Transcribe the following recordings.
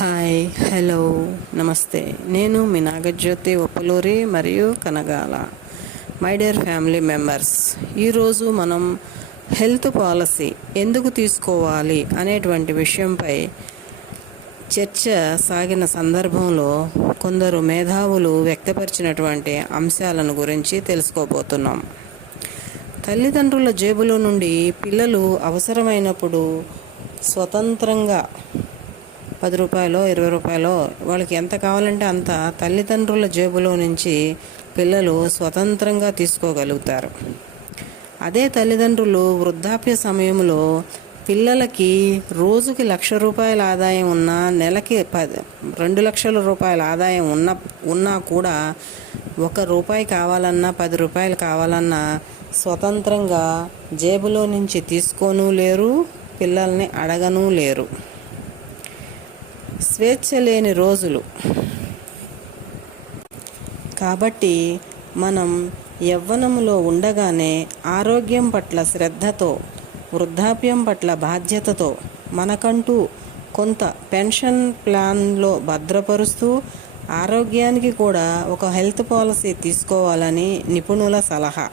Hi hello నమస్తే. నేను మీ నాగజ్యోతి ఒప్పలూరి మరియు Kanagala. My dear family members ఈరోజు మనం హెల్త్ పాలసీ ఎందుకు తీసుకోవాలి అనేటువంటి విషయంపై చర్చ సాగిన సందర్భంలో కొందరు మేధావులు వ్యక్తపరిచినటువంటి అంశాలను గురించి తెలుసుకోబోతున్నాం. తల్లిదండ్రుల జేబులో నుండి పిల్లలు అవసరమైనప్పుడు స్వతంత్రంగా పది రూపాయలు ఇరవై రూపాయలు వాళ్ళకి ఎంత కావాలంటే అంత తల్లిదండ్రుల జేబులో నుంచి పిల్లలు స్వతంత్రంగా తీసుకోగలుగుతారు. అదే తల్లిదండ్రులు వృద్ధాప్య సమయంలో పిల్లలకి రోజుకి లక్ష రూపాయల ఆదాయం ఉన్నా నెలకి పది రెండు లక్షల రూపాయల ఆదాయం ఉన్న ఉన్నా కూడా ఒక రూపాయి కావాలన్నా పది రూపాయలు కావాలన్నా స్వతంత్రంగా జేబులో నుంచి తీసుకోను లేరు పిల్లల్ని అడగనూ లేరు. స్వేచ్ఛ లేని రోజులు. కాబట్టి మనం యవ్వనములో ఉండగానే ఆరోగ్యం పట్ల శ్రద్ధతో వృద్ధాప్యం పట్ల బాధ్యతతో మనకంటూ కొంత పెన్షన్ ప్లాన్లో భద్రపరుస్తూ ఆరోగ్యానికి కూడా ఒక హెల్త్ పాలసీ తీసుకోవాలని నిపుణుల సలహా.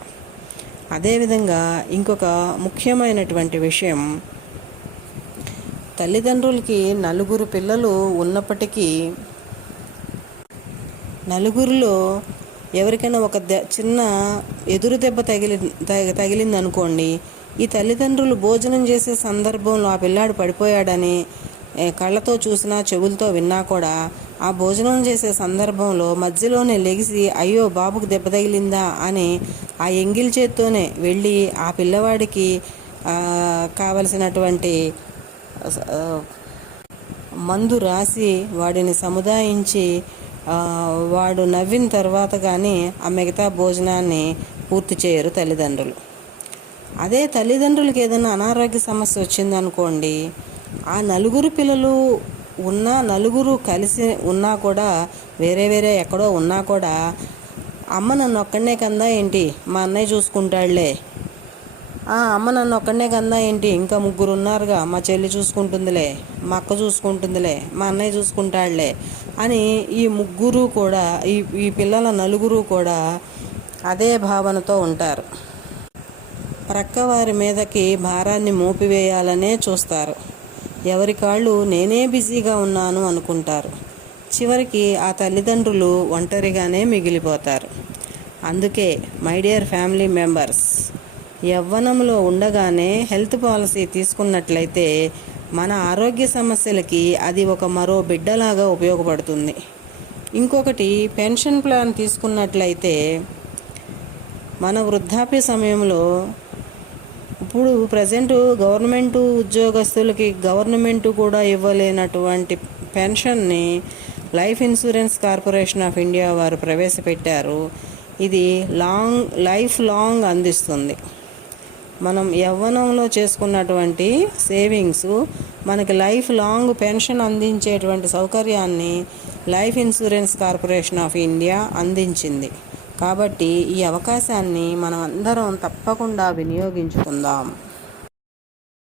అదేవిధంగా ఇంకొక ముఖ్యమైనటువంటి విషయం తల్లిదండ్రులకి నలుగురు పిల్లలు ఉన్నప్పటికీ నలుగురిలో ఎవరికైనా ఒక చిన్న ఎదురు దెబ్బ తగిలి తగిలింది అనుకోండి ఈ తల్లిదండ్రులు భోజనం చేసే సందర్భంలో ఆ పిల్లాడు పడిపోయాడని కళ్ళతో చూసినా చెవులతో విన్నా కూడా ఆ భోజనం చేసే సందర్భంలో మధ్యలోనే లెగిసి అయ్యో బాబుకు దెబ్బ తగిలిందా? అని ఆ ఎంగిల్ చేత్తోనే వెళ్ళి ఆ పిల్లవాడికి కావలసినటువంటి మందు రాసి వాడిని సముదాయించి వాడు నవ్విన తర్వాత కానీ ఆ మిగతా భోజనాన్ని పూర్తి చేయరు తల్లిదండ్రులు. అదే తల్లిదండ్రులకి ఏదైనా అనారోగ్య సమస్య వచ్చిందనుకోండి ఆ నలుగురు పిల్లలు ఉన్న నలుగురు కలిసి ఉన్నా కూడా వేరే వేరే ఎక్కడో ఉన్నా కూడా అమ్మ నన్ను ఒక్కడనే కందా ఏంటి? మా అన్నయ్య చూసుకుంటాడులే ఆ అమ్మ నన్ను ఒక్కడనే కన్నా ఏంటి? ఇంకా ముగ్గురు ఉన్నారుగా. మా చెల్లి చూసుకుంటుందిలే మా అక్క చూసుకుంటుందిలే మా అన్నయ్య చూసుకుంటాడులే అని ఈ ముగ్గురు కూడా ఈ ఈ పిల్లల నలుగురు కూడా అదే భావనతో ఉంటారు. ప్రక్క వారి మీదకి భారాన్ని మోపివేయాలనే చూస్తారు. ఎవరి కాళ్ళు నేనే బిజీగా ఉన్నాను అనుకుంటారు. చివరికి ఆ తల్లిదండ్రులు ఒంటరిగానే మిగిలిపోతారు. అందుకే మై డియర్ ఫ్యామిలీ మెంబర్స్ యవ్వనంలో ఉండగానే హెల్త్ పాలసీ తీసుకున్నట్లయితే మన ఆరోగ్య సమస్యలకి అది ఒక మరో బిడ్డలాగా ఉపయోగపడుతుంది. ఇంకొకటి పెన్షన్ ప్లాన్ తీసుకున్నట్లయితే మన వృద్ధాప్య సమయంలో ఇప్పుడు ప్రజెంట్ గవర్నమెంట్ ఉద్యోగస్తులకి గవర్నమెంట్ కూడా ఇవ్వలేనటువంటి పెన్షన్ని life insurance corporation of India వారు ప్రవేశపెట్టారు. ఇది లాంగ్ లైఫ్ లాంగ్ అందిస్తుంది. మనం యవ్వనంలో చేసుకున్నటువంటి సేవింగ్స్ మనకి లైఫ్ లాంగ్ పెన్షన్ అందించేటువంటి సౌకర్యాన్ని life insurance corporation of India అందించింది. కాబట్టి ఈ అవకాశాన్ని మనం అందరం తప్పకుండా వినియోగించుకుందాం.